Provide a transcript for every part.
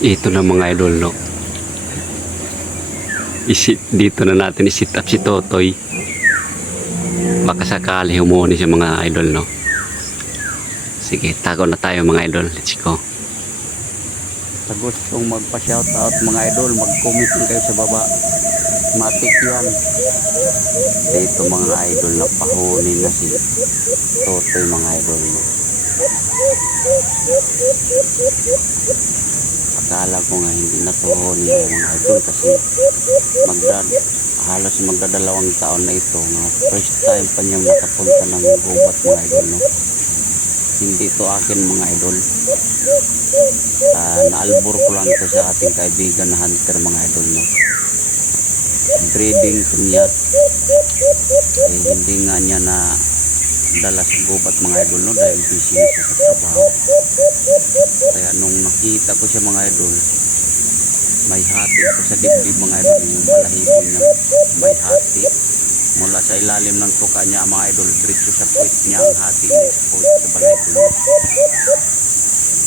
Ito na mga idol, no. Dito na natin isit up si Totoy. Baka sakali humuni siya mga idol, no. Sige, tago na tayo mga idol. Let's go. Sa gustong magpa-shoutout mga idol, mag-comment lang kayo sa baba. Matik yan. Dito mga idol, napahuli na si Totoy mga idol, no. Akala ko nga hindi natuhuli mga idol kasi halos magdadalawang taon na ito nga first time pa niya makapunta ng gubat mga idol, no. Hindi to akin mga idol, naalbor ko lang to sa ating kaibigan na hunter mga idol, no. Breeding to niya, hindi nga niya na dala sa gubat mga idol, no, dahil busy na siya sa trabaho. Kaya nung nakita ko siya mga idol, may hati ko sa dibdib mga idol, yung balahibo niya may hati mula sa ilalim ng tuka niya mga idol, diretso sa puwit niya ang hati niya sa puwit sa balahibo niya.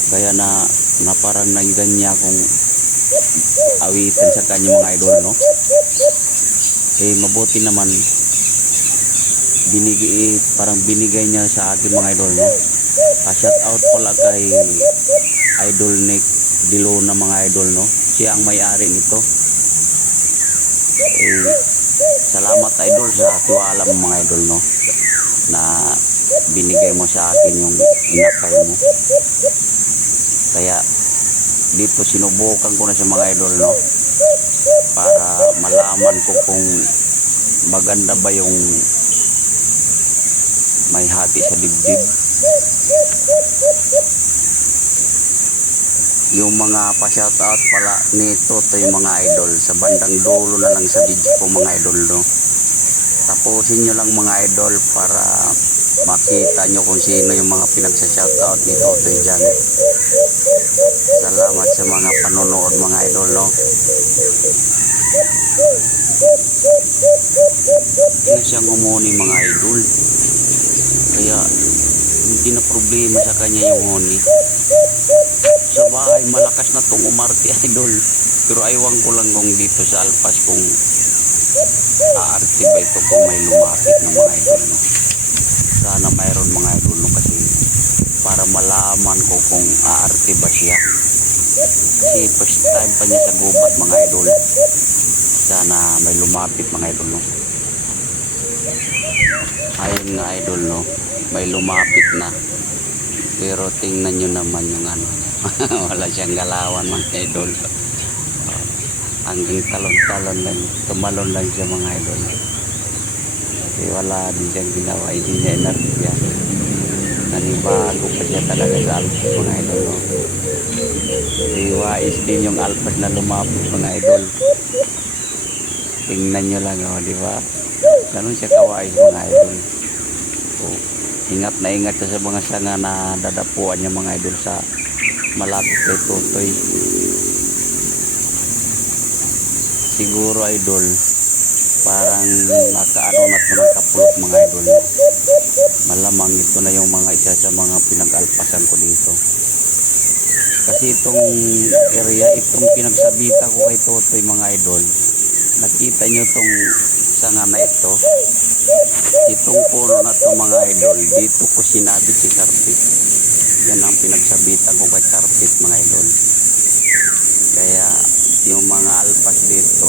Kaya na parang nainganya kung awitan sa kanya mga idol, no. Mabuti naman parang binigay niya sa akin mga idol, no. Shout out pala kay Idol Nick Dilona mga idol, no. Siya ang may-ari nito. Salamat idol sa tiwala mo mga idol, no, na binigay mo sa akin yung inakay mo. Kaya dito sinubukan ko na sa mga idol, no, para malaman ko kung maganda ba yung may hati sa dibdib. Yung mga pa-shoutout pala nito to yung mga idol sa bandang dulo na lang sa video ko mga idol, no. Tapusin nyo lang mga idol para makita nyo kung sino yung mga pinagsa-shoutout ni Totoy dyan. Salamat sa mga panonood mga idol, no. Hindi siyang umuni mga idol, kaya hindi na problema sa kanya yung huni. Sa bahay malakas na tong umarte idol, pero aywan ko lang kung dito sa alpas kung aarte ba ito kung may lumapit ng mga idol, no. Sana mayroon mga idol, no, kasi para malaman ko kung aarte ba siya, kasi first time pa niya sa gubat mga idol. Sana may lumapit mga idol, no. Ayun nga idol, no, may lumapit na, pero tingnan nyo naman yung ano wala siyang galawan mga idol. Hanggang talon-talon lang, tumalon lang siya mga idol, kasi wala din siyang ginawa, hindi niya enerhiya. Nanibago pa siya talaga sa alpas mga idol, no. Wais din yung alpas na lumapit mga idol. Tingnan nyo lang, oh, di ba? Ganun siya kawais mga idol. Ingat na ingat siya sa mga sanga na dadapuan niya mga idol sa malapit kay Totoy. Siguro idol, parang nakaano na ito ng kapulot mga idol. Malamang ito na yung mga isa sa mga pinag-alpasan ko dito. Kasi itong area, itong pinagsabita ko kay Totoy mga idol, nakita nyo itong sanga na ito, itong puno na ito mga idol, dito ko sinabit si Carpet. Yan ang pinagsabitan ko kay Carpet mga idol. Kaya yung mga alpas dito,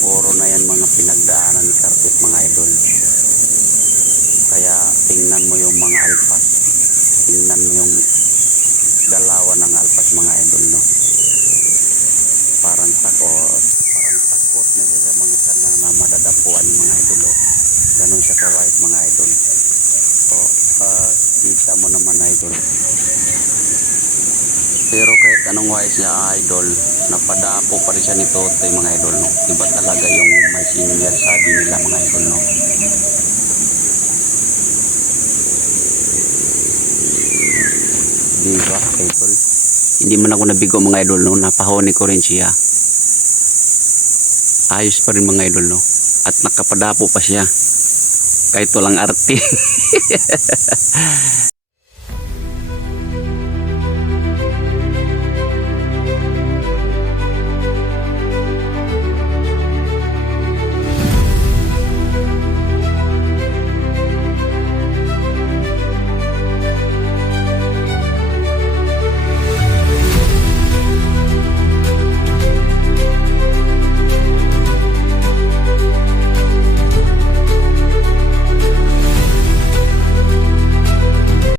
puro na yan mga pinagdaanan ni Carpet mga idol. Kaya tingnan mo yung mga alpas, tingnan mo yung dalawa ng alpas mga idol, no. Parang takot na siya sa mga sanga na madadapuan mga idol, oh. Ganun siya kawait mga idol. Kita mo naman idol. Pero kahit anong wais niya idol, napadapo pa rin siya ni Totoy mga idol, no. Iba talaga yung may senior sabi nila mga idol, no. Diba idol? Hindi man ako nabigo mga idol, no. Napahoni ko rin siya. Ayos pa rin mga idol, no. At nakapadapo pa siya kahit walang arte.